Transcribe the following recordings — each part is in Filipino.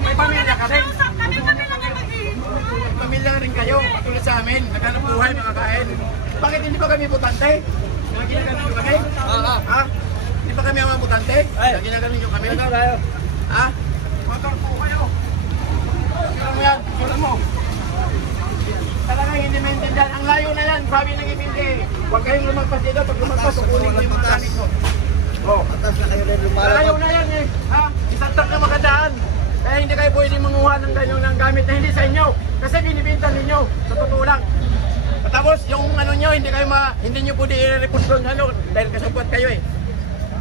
May pamilya ka rin. Pamilya rin kayo, tulad sa amin. Naghanap buhay, mga kain. Bakit hindi pa kami butante? Ginagamit nyo kami? Ha? Hindi pa kami ang mga butante? Ginagamit nyo kami? Ha? Motor po kayo. Sura mo yan, sura mo. Talagang hindi maintindihan. Ang layo na yan, sabi ng ibindi. Huwag kayong lumagpas dito. Pag lumagpas, sukunin ko yung mga gamit ko. Atas na kayo rin lumalabas. Layo na yan eh. Ha? Isang truck na makadaan. Kaya hindi kayo pwede manguha ng ganyang gamit na hindi sa inyo. Kasi binibinta ninyo. Sa totoo lang. Tapos yung ano nyo, hindi nyo pwede i-report doon dahil kasabot kayo eh.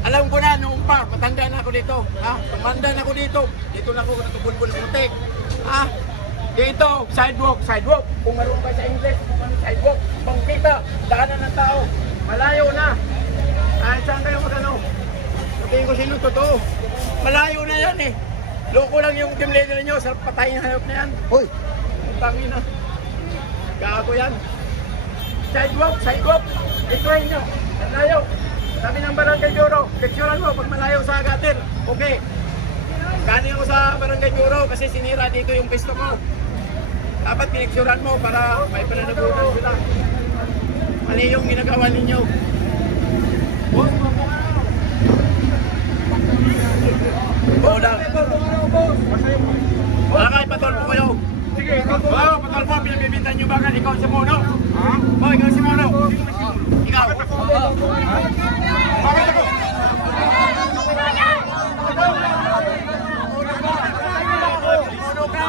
Alam ko na noong pa, matanda na ako dito. Ha? Tumanda na ako dito. Dito na ako natubulbul putik. Ha? Dito, sidewalk. Kung marunong ka sa English, sidewalk. Pangkita, daanan ng tao. Malayo na. Saan kayo magano? Sabihin ko sino totoo. Malayo na yan eh. Loko lang yung team leader nyo sa patayin hayop na yan. Hoy! Tangin na. Gago yan. Sidewalk. Ituin nyo. Malayo. Sabi ng Barangay Bureau, picturean mo pag malayo sa gutter. Okay. Galing ako sa Barangay Bureau kasi sinira dito yung pisto ko. Dapat pinicturean mo para may pananagutan sila. Mali yung ginagawa ninyo. Bola. Bakit patulpo kayo? Sige, patulpo. Pinabibintan nyo bakit? Ikaw si Mono? Ha? Ikaw si Mono? Ikaw? Bakit ako? Mono ka!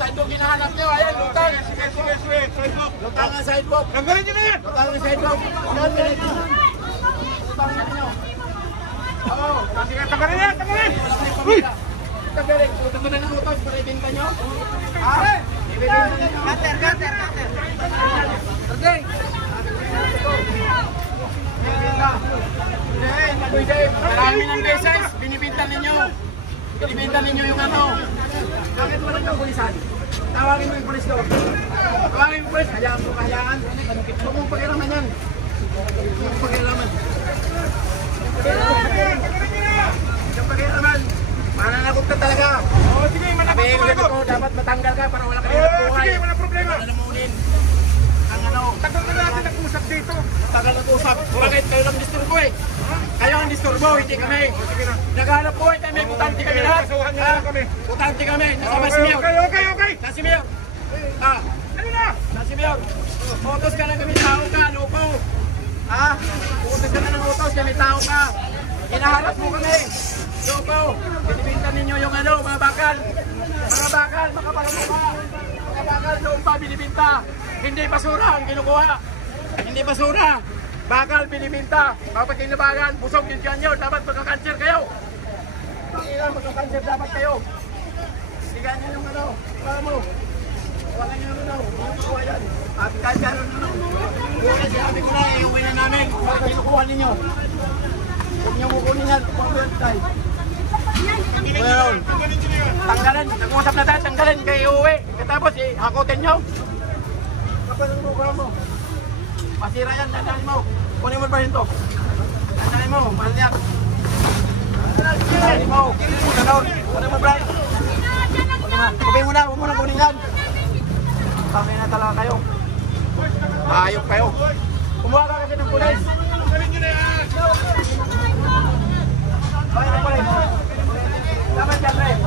Sidewalk hinahanap nyo. Ayan, lutang. Lutang ang sidewalk. Tanggalin nyo na yan. Lutang ang sidewalk. Tanggalin nyo. Oo. Tanggalin yan. Uy! Tanggalin. Lutang mo na ng utos para ibinta nyo. Ha? Cutter. Tanggalin. Marami ng beses. Binibinta ninyo yung ano. Bakit walang kang pulisan? Tawagin mo yung pulis ko. Tawagin mo yung pulis. Hayaan mo. Huwag mong pakialaman yan. Huwag mong pakialaman. Huwag pakialaman. Mananakot ka talaga. Oo, sige. Manakot ko. Dapat matanggal ka para wala ka rin ng buhay. Sige, wala problema. Wala namunin. Ang ano. Tagal na natin nag-usap dito. Tagal nag-usap. Bakit? Kayo lang disturbo eh. Kayo ang disturbo, hindi kami. Naghanap buhay kami, butante kami lahat. Butante kami, nasama si Mayor. Okay. Nasi Mayor. Ano na? Nasi Mayor. Utos ka na kami, tao ka, loko. Utos ka na ng utos, kami tao ka. Hinaharap mo kami. Loko. Binibintan ninyo yung ano, mga bakal. Makapalamu ka. Mga bakal, doon pa binibinta. Hindi basura ang kinukuha. Hindi basura. Bakal, binibinta. Bakit kinabagan, busog yung dyan nyo. Dapat magka-cancer kayo. Magka-cancer dapat kayo. Sigan nyo yung ano. Para mo. Wala nyo yung ano. Kinukuha yan. At kahit ano. Kaya sinabi ko na, iuwi na namin. Bakit kinukuha ninyo? Huwag nyo kukunin yan. Well, tanggalin. Nag-uusap na tayo. Tanggalin kayo iuwi. Katapos, hakutin nyo. Kapag ang mukha mo. Masira yan, dandalin mo. Kunin mo ba yun to? Dandalin mo, mahal yan. Dandalin mo. Kunin mo, Brian. Kupin mo na, huwag mo na kunin yan. Kami na talaga kayo. Maayok kayo. Kumuha ka kasi ng pulis. Dandalin nyo na yan. Bakit ng pulis? Dapat yan, Brian.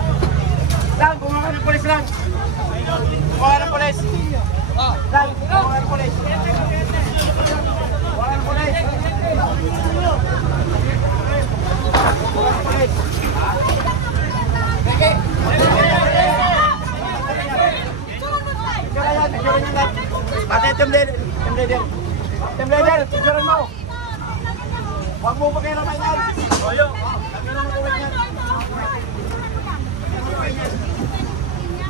Lang, kumuha ka ng pulis lang. Kumuha ka ng pulis. Lang, kumuha ka ng pulis. Pati team leader, picturean mo. Huwag mo pakialaman yan. Oyo. Kami na mag-uwin yan.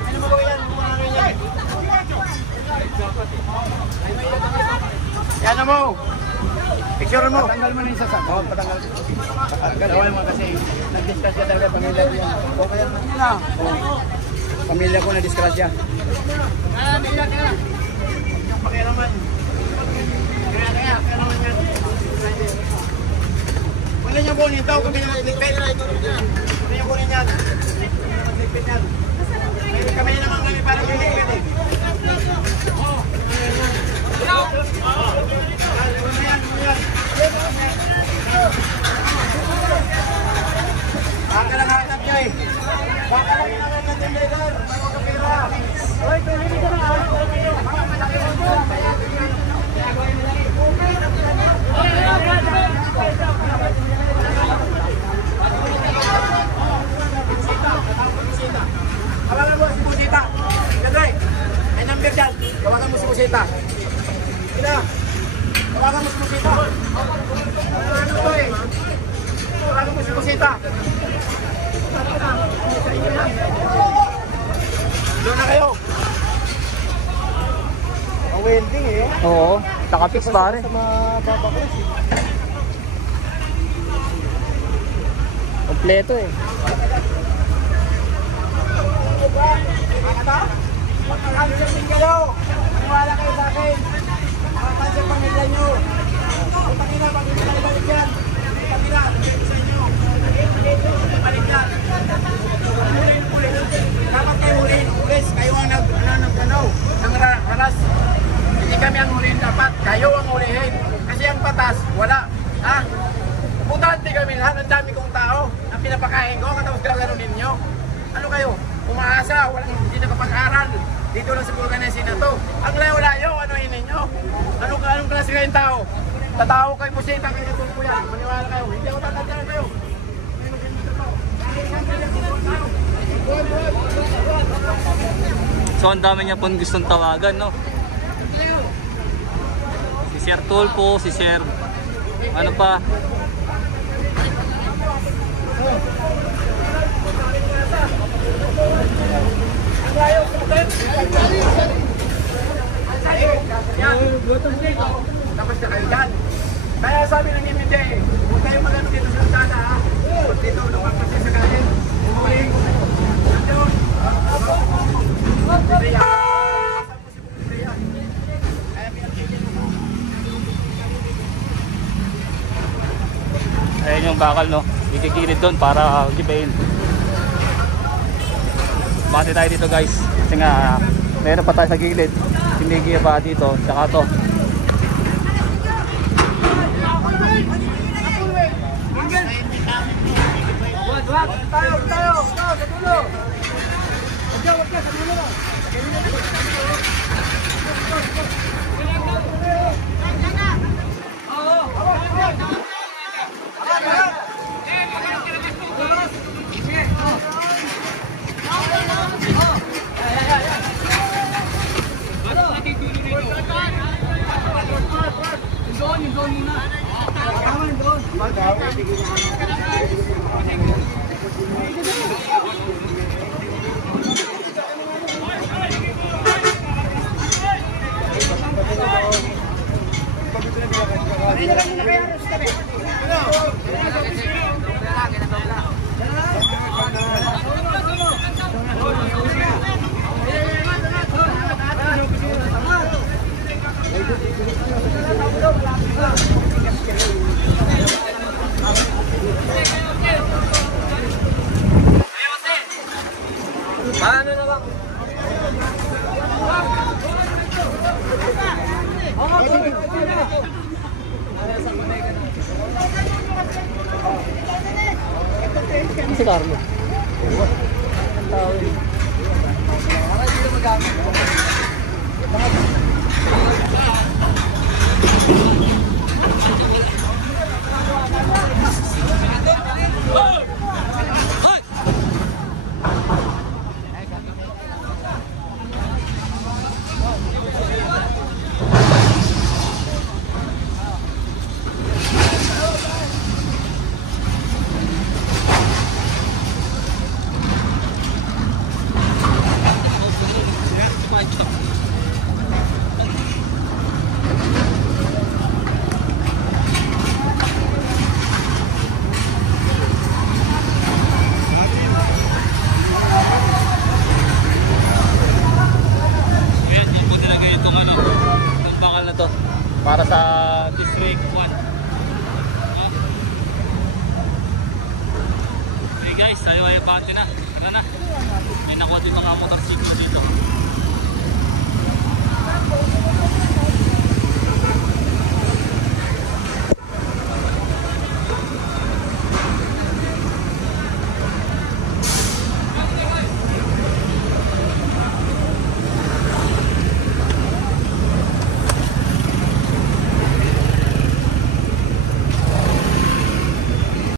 Ano mag-uwin yan? Tingnan mo. Picture mo. Patanggal mo na yung sasama. Oo, patanggal. Patanggal mo kasi nag-discuss ka talaga pamilya ko yan. Okay yan na. Pamilya ko na-discuss yan. Yung pakialaman. Kaya naman yan. Wala niyo kunin ito kung pinag-ligpit. Wala niyo kunin yan. Pinag-ligpit yan. Kami naman kami para pinag-ligpit eh. Baka lang hanap niya eh. Baka lang hanap ng team leader. Bago ka pera. Hoy, tumili ka na. Baka malaki mo doon. Tawagan mo si Busita. Kadre, may number dyan. Tawagan mo si Busita. Ina, tawagan mo si Busita. Ano to eh? Tawagan mo si Busita. Doon na kayo. Ang welding eh. Oo, nakapix pare. Sa mga babaklas eh. Kompleto eh. Makakansel din kayo. Maniwala kayo sa akin. Makakansel pamilya nyo. Kung pakina, pag hindi kayo balik yan. Pakina, sa inyo. Balik yan. Dapat kayo huliin. Ulis, kayo ang nag-haras. Hindi kami ang huliin dapat. Kayo ang huliin. Kasi ang patas, wala. Ha? Putante kami lahat. Ang dami kong tao. Ang pinapakain ko, katapos gagano ninyo. Ano kayo? Umaasa, hindi nakapag-aral. Dito lang sa Bulganesin na to. Ang layo-layo, ano ninyo? Anong klase kayong tao? Tatao kayo po siya, kayo natulpo yan. Maniwala kayo. Hindi ako tatandaan kayo. So ang dami niya pong gustong tawagan, no? Si Sir Tulpo, si Sir ano pa? Yan. Tapos na kayo dyan. Kaya sabi ng MMD, huwag kayo magano dito sa sana ha. Huwag dito lumang magsasagahin. Umuling. Nandun. Andrea. Ayun yung bakal, no? Ikikilid doon para gibayin. Bati tayo dito guys. Kasi nga, meron pa tayo sa gilid. Sinigi pa dito. Tsaka to. Tayo, sa dulo. Wag ka, sa dulo. Paano na lang? Si Carlo. guys, tayo ay abante na. Tara na. May nakuha dito ka motorsiklo dito.